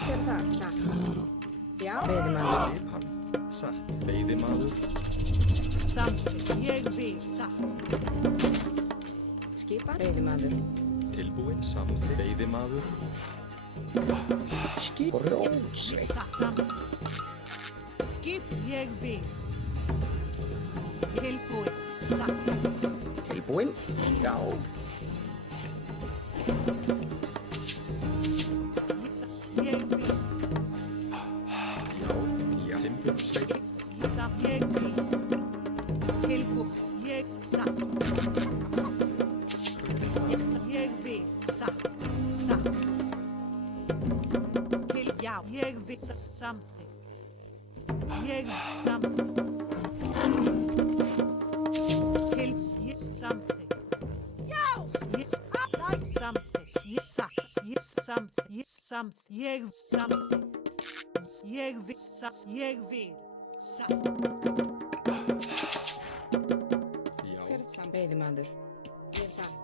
Hver er það? Satt. Já, veiðimaður. Skipan. Satt. Veiðimaður. Samt, ég vil satt. Skipan. Veiðimaður. Tilbúin. Samþykkt. Veiðimaður. Samt. Skip, ég vil. Tilbúið, satt. Tilbúinn? Já. Ég vil. Já. Já. Timbursveit. Samt, ég vil. Tilbúið, ég satt. Ég vil, satt. Satt. Til, já, ég vil samþykkt. Ég vil samþykkt. Til, ég samþykkt. Já! Ég samþykkt. Samþykkt. Ég samþykkt. Ég samþykkt. Ég samþykkt. Ég vil satt. Ég vil satt. Já. Hver er það? Veiðimaður. Ég er satt.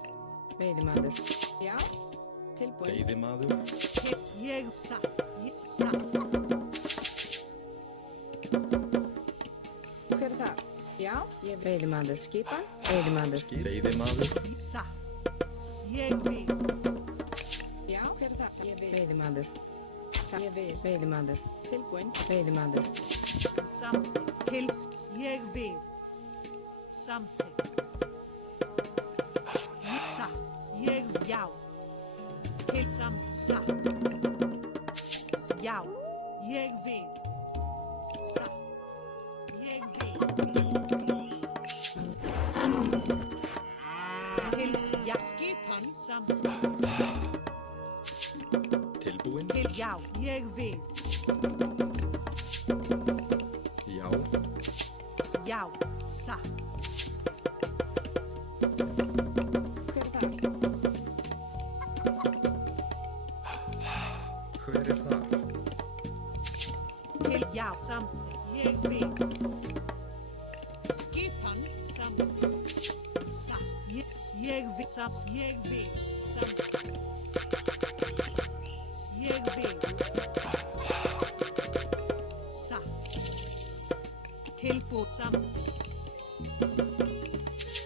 Veiðimaður. Já. Tilbúinn. Veiðimaður. Til, ég satt. Ég satt. Hver er það? Já, ég er veiðimaður. Skipan. Veiðimaður. Veiðimaður. Ég satt. Ég vil. Já, hver er það? Ég vil. Veiðimaður. Satt. Ég vil. Veiðimaður. Tilbúinn. Veiðimaður. Samþykkt. Til, ég vil. Samþykkt. Ég satt. Ég vil. Já. Til satt. Já. Ég vil. Satt. Ég vil. Til, já. Skipan. Samþykkt. Tilbúin. Til, já. Ég vil. Já. Já. Satt. Hver er það? Hver er það? Til, já. Samþykkt. Ég vil. Skipan. Samþykkt. Satt. Ég vil. Satt. Ég vil. Samþykkt. Ég vil. Satt. Tilbúið samþykkt.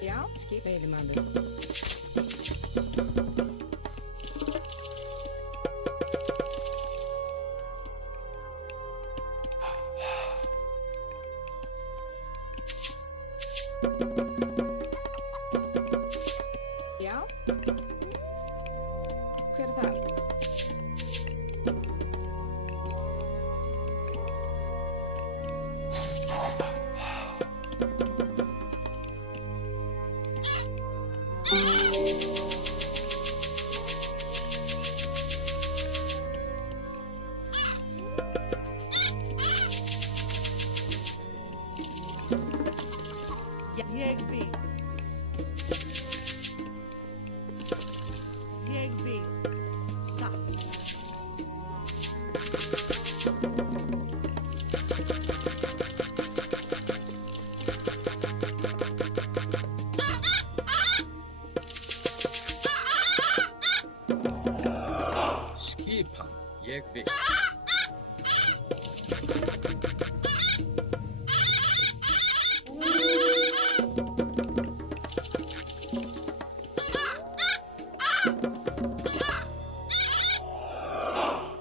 Já, skip. Veiðimaður. Já. Hver er það? Ja, ég vil. Ég vil. Satt. Skipan, ég vil.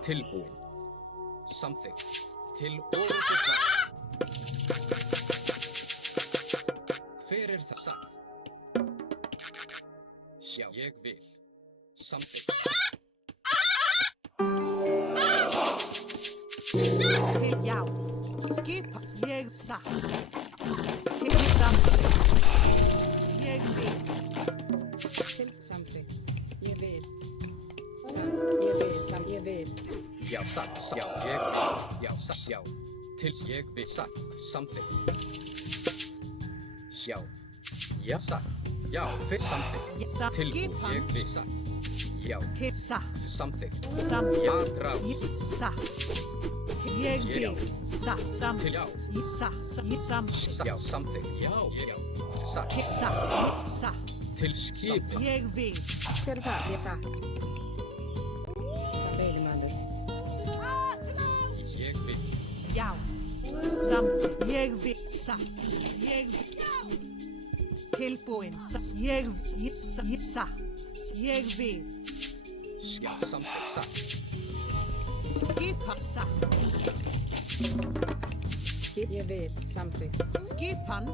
Tilbúin. Samþykkt. Til orðfisla. Hver er það satt? Sjá, ég vil. Samþykkt. Til, já. Skipa. Ég satt. Til samþykkt. Ég vil. Til samþykkt. Ég vil. Satt. Ég vil. Ég vil. Já, satt. Já, ég vil. Já, satt. Já. Til ég vil. Satt. Samþykkt. Já. Já, satt. Já, fyrir samþykkt. Ég satt. Tilbúin. Skipan. Ég vil. Satt. Já. Til satt. Samþykkt. Samþykkt. Já, dráp. Ég satt. Til ég Já. vil. Satt. Til Samþykkt. já. Ég satt. Ég samþykkt. Já, samþykkt. Já, já. Satt. Til satt. Ég satt. Til skipan. Ég vil. Hver er það? Ég satt. Satt veiðimaður. Ég vil. Já. Samþykkt. Ég vil. Satt. Ég vil. Tilbúin. Satt. Ég satt. Ég vil. Já, samþykkt. Satt. Skipa. Satt. Skip. Ég vil. Samþykkt. Skipan.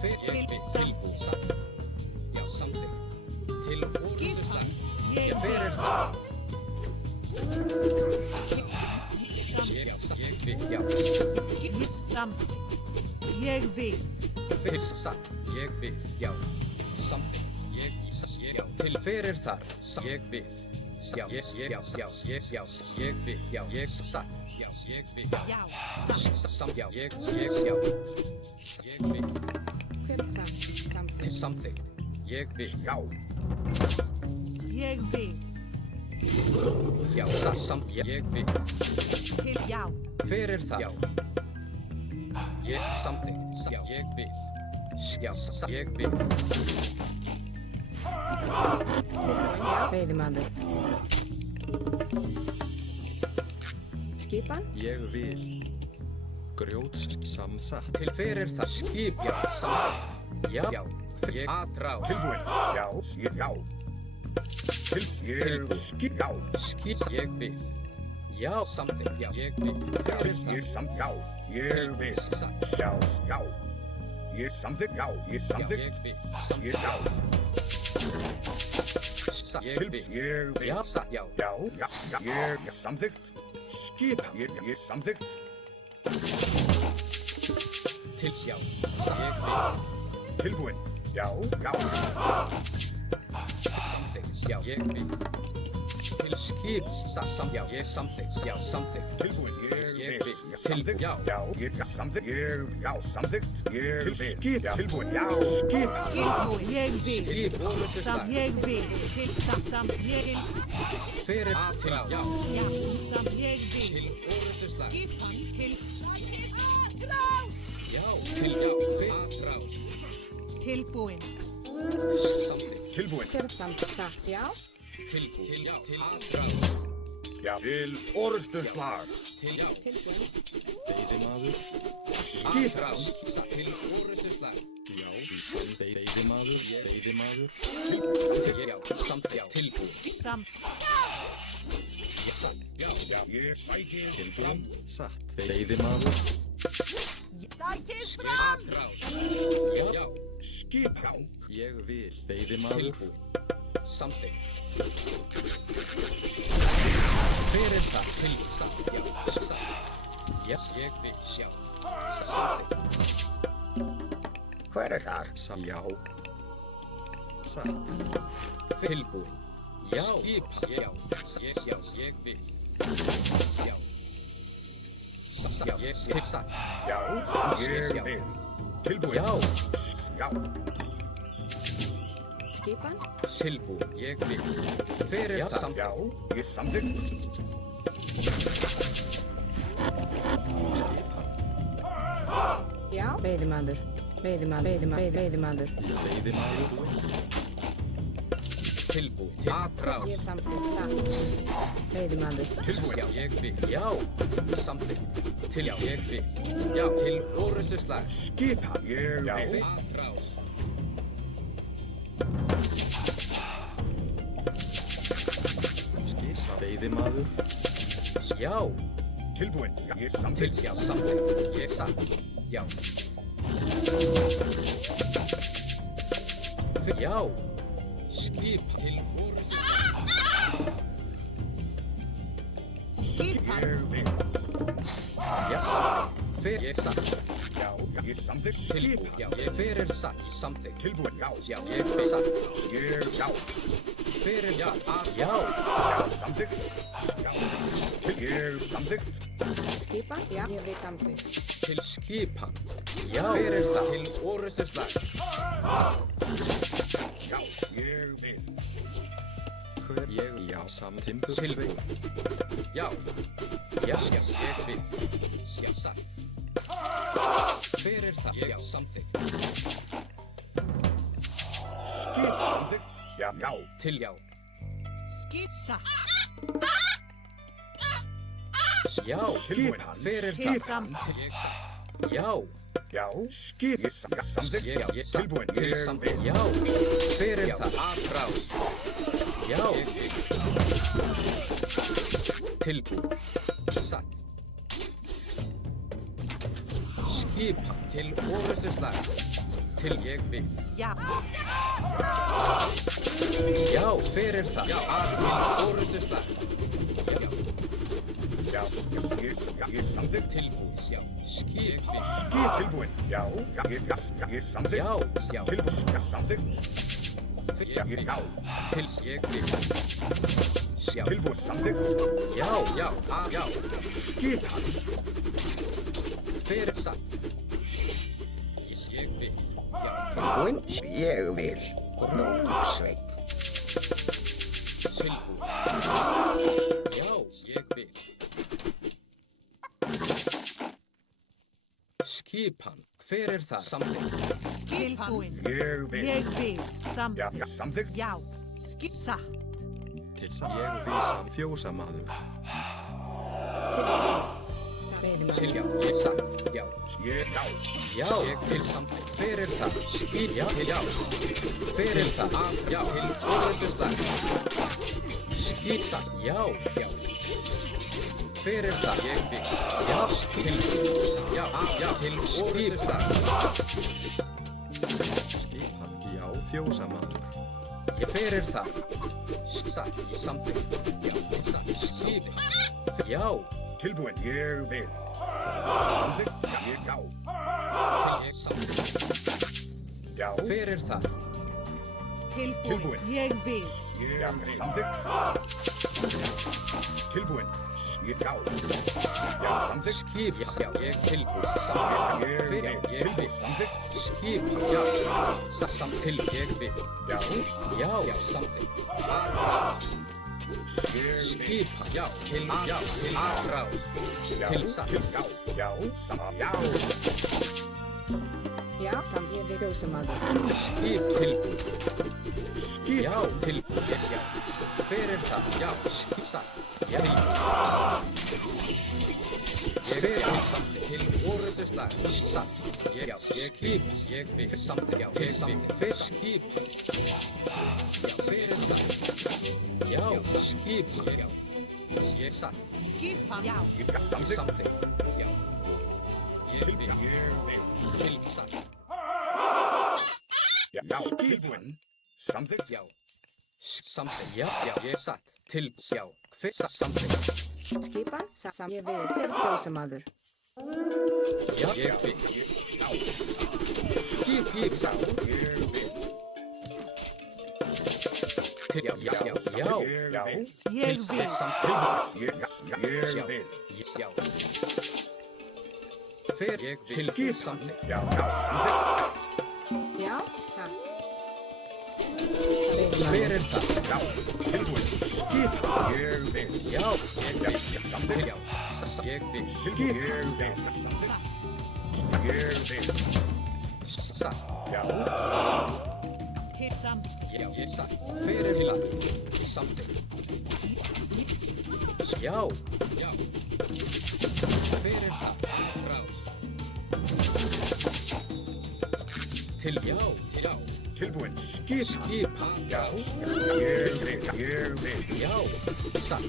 Fyrir ég vil. Tilbúin. Satt. Já, samþykkt. Til Skipan. orðuslag. Ég Já, fyrir vil. það. Já, satt. Ég vil. Já. Ég samþykkt. Ég vil. Fyrir satt. Ég vil. Já. Samþykkt. Ég já. Til fyrir þar. Ég vil. Já, ég vil. Já, ég satt. Já, ég vil. Já. Satt. Já, ég vil. Hver er það? Til Samþykkt. samþykkt. Ég vil. Já. Ég vil. Já, satt. Samþykkt. Ég vil. Til já. Fyrir það. Já. Ég samþykkt. Já, ég vil. Já, satt. Ég vil. Veiðimaður. Skipan. Ég vil. Grjótsamsatt. Til fyrir það. Skip. Já, samþykkt. Já. Já. Ég aðrá. Tilbúin. Já. Já. Skip. Já. Skip. Ég vil. Já, samþykkt. Já, ég vil. Fyrir það. Já. Ég vil. Já. Já. Ég samþykkt. Já. Ég Já, samþykkt. ég vil. Já. Satt. Ég vil. Ég vil. Já, satt. Já. Já. Já. Ég samþykkt. Skip. Ég samþykkt. Til sjá. Satt. Ég vil. Tilbúin. Já. Já. Samþykkt. Já, ég vil. Til skip. Satt. Já, ég samþykkt. Já, samþykkt. Tilbúin. Ég Ég vil. vil. Til Samþykkt. já. Já. Ég samþykkt. Já. Samþykkt. Ég Til vil. skip. Tilbúin. Já. Skip. Skipbúin. Ég vil. Skip. Sam. Ég vil. Til sam. Ég vil. Fyrir aðrá. Já. Já. Sam. Ég vil. Til orðuslag. Skipan. Til. Já. Til já. Fyrir aðrá. Tilbúin. Samþykkt. Tilbúin. Hver er satt? Já. Tilbúin. Til já. Til aðrá. Já. Til orðstöðslag. Til já. Tilbúin. Veiðimaður. Skip. Aðrá. Til orðuslag. Já. Veiðimaður. Veiðimaður. Til já. Samþykkt. Já. Tilbúin. Sam. Já. Já. Ég sæki Tilbúin. Satt. Veiðimaður. Sækir Aðrá. Já. Já. skip. Já. Ég vil. Veiðimaður. Tilbúin. Samþykkt. Fyrir það. Til satt. Já. Satt. Yes. Ég vil sjá. Samþykkt. Hver er þar? Já. Satt. Tilbúin. Já. Skip. Já. Ég vil. Já. Já. Ég til satt. Já. Ég vil. Tilbúin. Já. Já. Skipan. Tilbúin. Ég vil. Fyrir það. Já. Ég samþykkt. Já. Veiðimaður. Veiðimaður. Veiðimaður. Tilbúin. Til aðrá. Ég er samþykkt. Satt. Veiðimaður. Tilbúin. Já. Ég vil. Já. Samþykkt. Til já. Ég vil. Já. Til orðuslag. Skip. Ég Já. vil. Aðrás. Skisa. Veiðimaður. Já. Tilbúin. Já. Ég Til samþykkt. já. Samþykkt. Ég satt. Já. Já. Skip. Til orðuslag. Skipan. Ég vil. Já. Samþykkt. fer ég satt. Já, ég samþykkt. Tilbúin, já, ég fyrir satt. Samþykkt. Tilbúin, já. Já, ég fyrir satt. Ég, já. Fyrir satt. Já. Já, samþykkt. Já. Ég samþykkt. Skipa? Já, ég vil samþykkt. Til skipan. Já. Fyrir það. Til orustuslag. Já, ég vil. Hver ég já samtimbu Tilbúin. Já. Já, ég vil. Já, satt. Fyrir það. Já, samþykkt. Skip samþykkt. Já, já. Til já. Skissa. Já. Tilbúin. Fyrir Skip. það. Samþykkt. Ég satt. Já. Já, skip. Ég samþykkt. Já, ég satt. Tilbúin. Til Ég samþykkt. vil. Já. Fyrir það. Aðrás. Já. Ég vil. Tilbúin. Satt. Skipa. Til orustuslag. Til ég vil. Já. Já, fyrir það. Já, til orustuslag. Já. Já, ég samþykkt. Tilbúin. Já. Skipi. Skip tilbúin. Já, ég samþykkt. Já. Já. Tilbúin. Já, samþykkt. Ég vil. Já. Til ég vil. Já. Tilbúin. Samþykkt. Já. Já. Já. Skip hann. Fyrir satt. Ég vil. Já. Tilbúin. Ég vil. Rópsveit. Tilbúin. Já. Ég vil. Skipan. Hver er það? Samþykkt. Tilbúin. Ég vil. Ég vil. Já, Samþykkt. samþykkt. Já. Skissa. til ég vísa fjósamaður. Til já. Ég satt. Já. Ég, já. Já. Ég vil samþykkt. Hver er það? Skip. Já. Til já. Hver er það? Já. Til orustuslag. Skip satt. Já. Já. Hver er það? Ég vil. Já. Til. Já. Já. Til orustuslag. Skipan já fjósamaður. Ég fyrir það. Satt. Ég samþykkt. Já. Ég satt. Skip. Já. Tilbúin. Ég vil. Samþykkt. Ég, já. Til ég samþykkt. Já. Fyrir það. Tilbúin. Tilbúin. Ég vil. Ég, samþykkt. Tilbúin. Ég, já. Já, samþykkt. Skip. Já. Ég tilbúið. Samþykkt. Ég Fyrir. vil. Ég vil. Tilbúin. Samþykkt. Skip. Já. Samþykkt. Ég vil. Já. Já. Já. Samþykkt. Ég vil. Skipa. Já. Til. Já. Til aðrás. Já. Til satt. Já. Já. Já. Já, samt ég vil fjósamaður. Skip tilbúið. Skip. Já. Tilbúið. Yes. Já. Fyrir það. Já. Skip satt. Já. Ég vil samþykkt. Til orustuslag. Satt. Já. Skip. Ég vil samþykkt. Já. Til samþykkt. Fyrir skip. Já. Fyrir það. Já. Skip. Já. Ég satt. Skipan. Já. Ég, Ég samþykkt. samþykkt. Já. Ég vil. Tilbúin. Ég vil. Til satt. Já. Já. Tilbúin. Samþykkt. Já. Samþykkt. Já. Já. Ég satt. Til. Já. Hver satt. Samþykkt. Skipa, samt ég vil fjósamaður. Já. Ég vil. Já. Skip. Ég satt. Ég vil. Til. Já. Já. Já. Já. Ég Ég vil. vil. Samþykkt. Ég vil. Já. Hver. Ég vil. Skip. Samþykkt. Já. Já. Samþykkt. Já, samt. Hver er það? Já. Tilbúin. Skip. Ég vil. Já. Ég vil. Já. Samþykkt. Já. Ég vil. Skip. Ég vil. Samþykkt. Ég vil. Satt. Já. Til samþykkt. Já. Ég satt. Hver er til að? Samþykkt. Já. Já. Hver er það? Rás. Til. Já. Já. Tilbúin. Skip. Skipa. Já. Ég vil. Ég vil. Já. Satt.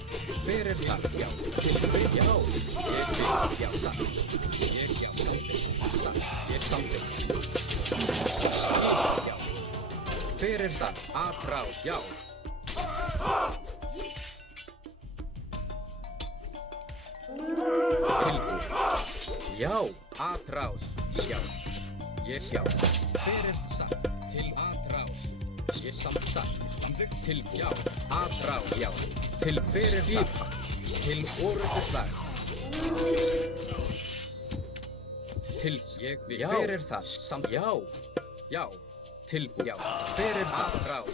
Hver er það? Já. Til. Já. Ég vil. Já. Satt. Ég. Já. Samþykkt. Satt. Ég samþykkt. Skipa. Já. Hver er það? Aðrás. Já. Tilbúið. Já, atrás, sjá. Ég sjá. Hver satt? Til atrás. Ég satt. Samþykkt. Tilbúin. Já, atrás, já. Til hver skipa. Til orrustuslag. Til ég vil. Já. Hver það? Já. Já. Tilbúin. Já. Hver atrás.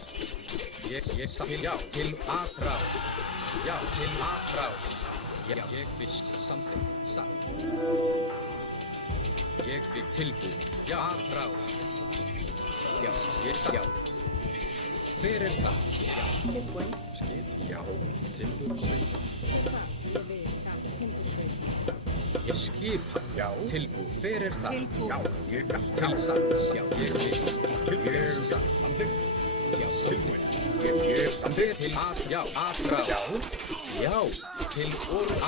Ég satt. Já. Til atrás. Já, til atrás. Já, ég vil samþykkt. Satt. Ég vil tilbúin. Já, atrás. Já, ég sjá. Hver það? Tilbúin. Skip, já, timbursveit. Hver það? Ég vil samt timbursveit. Ég skipa. Já. Tilbúin. Hver það? Tilbúin. Já, ég vil. Tilsatt. Já, ég vil. Samþykkt. Já, Tilbúin. Ég samþykkt. Til já, atrás. Já. Já, til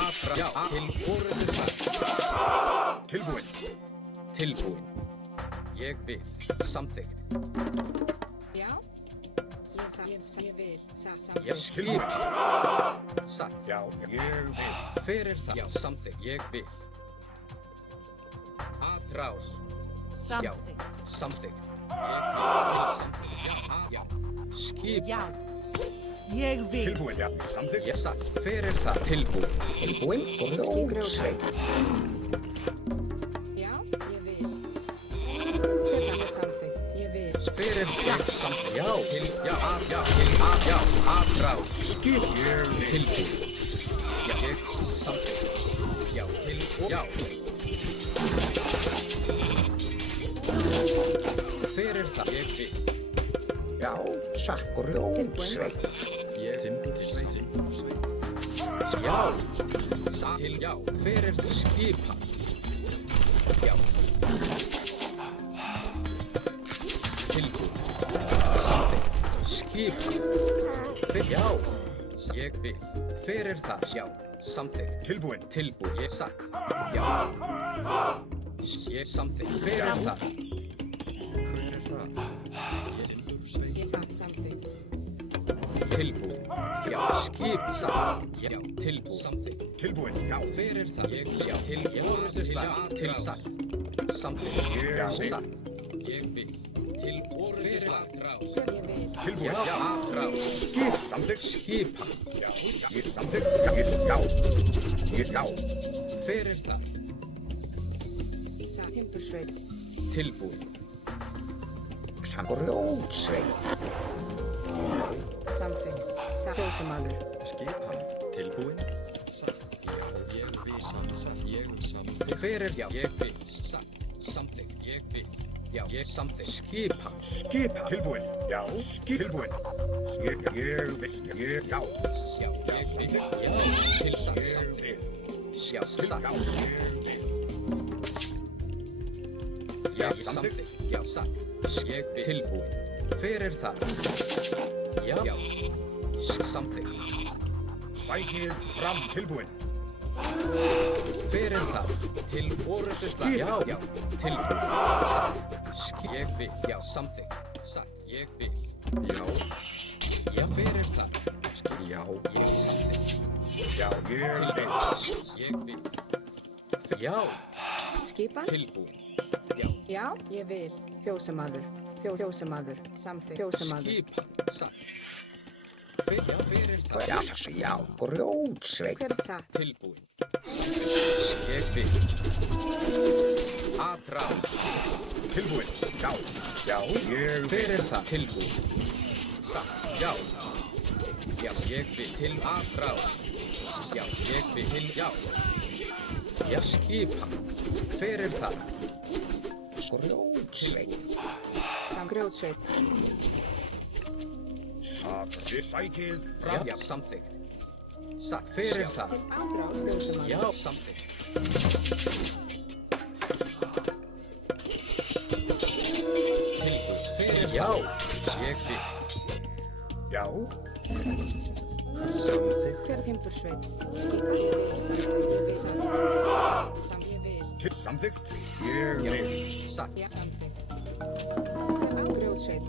atrás. Já, til orrustuslag. Tilbúin. Tilbúin. Ég vil. Samþykkt. Já. Ég vil samt Ég samþykkt. skipa. Satt. Já, ég vil. Hver það? Já, samþykkt. Ég vil. Atrás. Já, Samþykkt. samþykkt. Ég vil til samþykkt. Já, já. Skip. Já. Ég vil. Tilbúin, já. Samþykkt. Ég satt. Hver það? Tilbúin. Tilbúin. Grjótsveit. Já, ég vil. Hver það? Ég samþykkt. Ég vil. Hver það? Samþykkt. Já, til, já, já, atrás. Skip. Ég vil. Tilbúin. Já, ég samþykkt. Já, til, já. Hver það? Ég vil. Já, satt. Grjótsveit. Ég timbursveit. Já. Til, já. Hver skipa? Já. Tilbúin. Samþykkt. Skipa. Já. Ég vil. Hver það? Já. Samþykkt. Tilbúin. Tilbúin. Ég satt. Já. Ég samþykkt. Hver það? Hver það? Ég timbursveit. Ég samþykkt. Tilbúin. Já. Skip satt. Já. Tilbúin. Samþykkt. Tilbúin. Já. Hver það? Ég sjá. Til orrustuslag. Til satt. Samþykkt. Ég vil. Satt. Ég vil. Til orrustuslag. Hver ég vil. Tilbúin. Já. Atrás. Skip. Samþykkt. Skipa. Já. Ég samþykkt. Já. Ég já. Hver það? Samt timbursveit. Tilbúin. Grjótsveit. Samþykkt. Fjósamaður. Skipan, tilbúin. Satt, já, ég vil satt, ég vil samt. Hver já. Ég vil. Satt. Samþykkt. Ég vil. Já. Ég samþykkt. Skipa. Skip. Tilbúin. Já. Skip. Tilbúin. Skip. Ég vil. Ég já. Já. Ég vil. Já. Til satt. Samþykkt. Já. Satt. Já. Samþykkt. Já. Satt. Ég vil. Tilbúin. Hver það? Já. Já. Samþykkt. Sækið fram. Tilbúin. Hver það? Til orrustuslag. Já. Já. Tilbúin. Satt. Ég vil. Já. Samþykkt. Satt. Ég vil. Já, Já. Hver það? já, Ég samþykkt. Já. Ég vil. Ég vil. Já. Skipan. Tilbúin. Já. Já, ég vil. Fjósamaður. Fjósamaður. Samþykkt. Fjósamaður. Skipa. Satt. Já. Hver það? Já. Já. Grjótsveit. Hver það? Tilbúin. Ég vil. Atrás. Tilbúin. Já. Já. Ég vil. Hver það? Tilbúin. Satt. Já. Já. Ég vil. Til atrás. Já. Ég vil. Til já. Já. Skipa. Hver það? Grjótsveit. Samt grjótsveit. Satt. Sækið Já. fram. Já. Samþykkt. Satt. Hver það? Til atrás. Fjósamaður. Já. Samþykkt. Tilbúin. Hver já. Ég vil. Já. samþykkt. Hver timbursveit. Skipan. Ég vil. Samþykkt. Ég vil. Samþykkt. Ég vil. Til samþykkt. Ég vil. Satt. Já, samþykkt. Hver grjótsveit.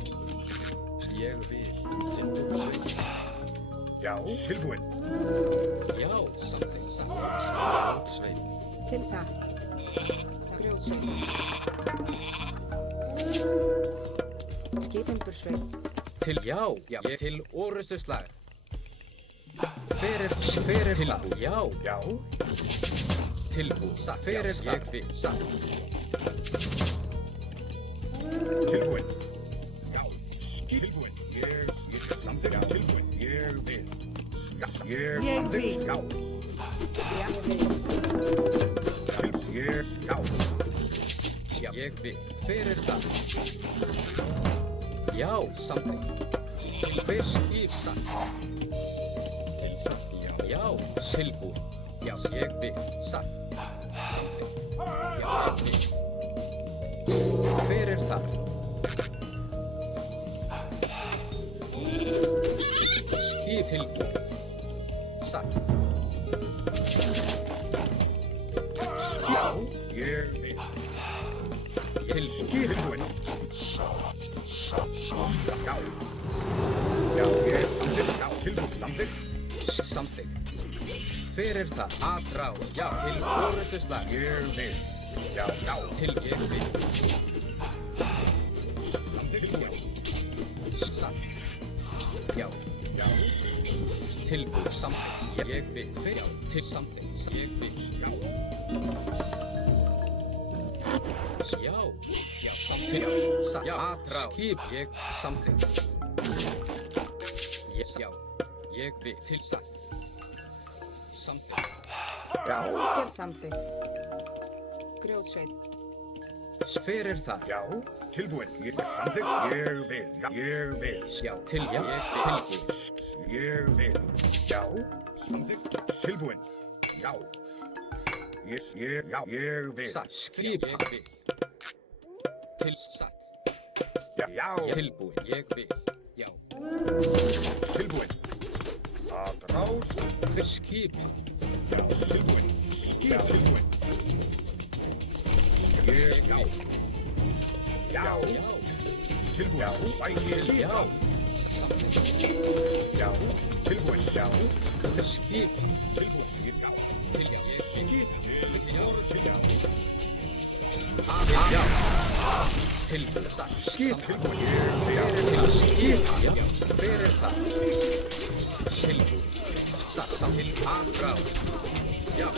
Ég vil, timbursveit. Já. Tilbúin. Já. Samþykkt. Grjótsveit. Til satt. Grjótsveit. Timbursveit. Til, já, til orustuslag. Fyrir tilbú, já. Tilbú, satt, fyrir þar, satt. Tilbúin. Já, tilbúin. Ég samþykkt. Já, tilbúin. Ég vil. Ég samþykkt. Já. Já, ég vil. Já, ég vil. Fyrir þar. Já, samþykkt. Hver skip, satt. Til satt, já. Já, tilbú. Já, ég vil, satt. Samþykkt. Já, ég vil. Hver þar? Skip tilbú. Satt. Já, ég vil. Tilbú. Tilbúin. Já. Já, ég samþykkt. Já, tilbúin. Samþykkt. Samþykkt. Fyrir það, aðrá, já, til orustuslag. Ég vil. Já. Til ég vil. Samþykkt. Já. Satt. Já. Tilbúið, samþykkt. Ég vil. Fyrir, já, til samþykkt. Ég vil. Já, samþykkt. Satt. Já, aðrá, skip, ég, samþykkt. Já, ég vil. Til satt. Samþykkt. Já. Samþykkt. Grjótsveit. Fyrir það. Já, tilbúin. Ég samþykkt. Ég vil. Já, ég vil. Já, til ég vil. Tilbúið. Ég vil. Já, samþykkt. Tilbúin. Já. Ég vil. Satt. Skip, ég vil. Til satt. Já. Tilbúið. Ég vil. Já. Tilbúin. Aðrás. Hver skip? Já, tilbúin. Skip tilbúin. Já. Tilbúin. Skip. Já. Samþykkt. Já. Tilbúin. Já. Hver skip? Tilbúin. Skip. Já. Til ég vil. Skip. Já. Tilbúið. Satt. Skip tilbúin. Skip. Já. Fyrir það. Tilbúið. Satt. Samþykkt. Aðrá. Já.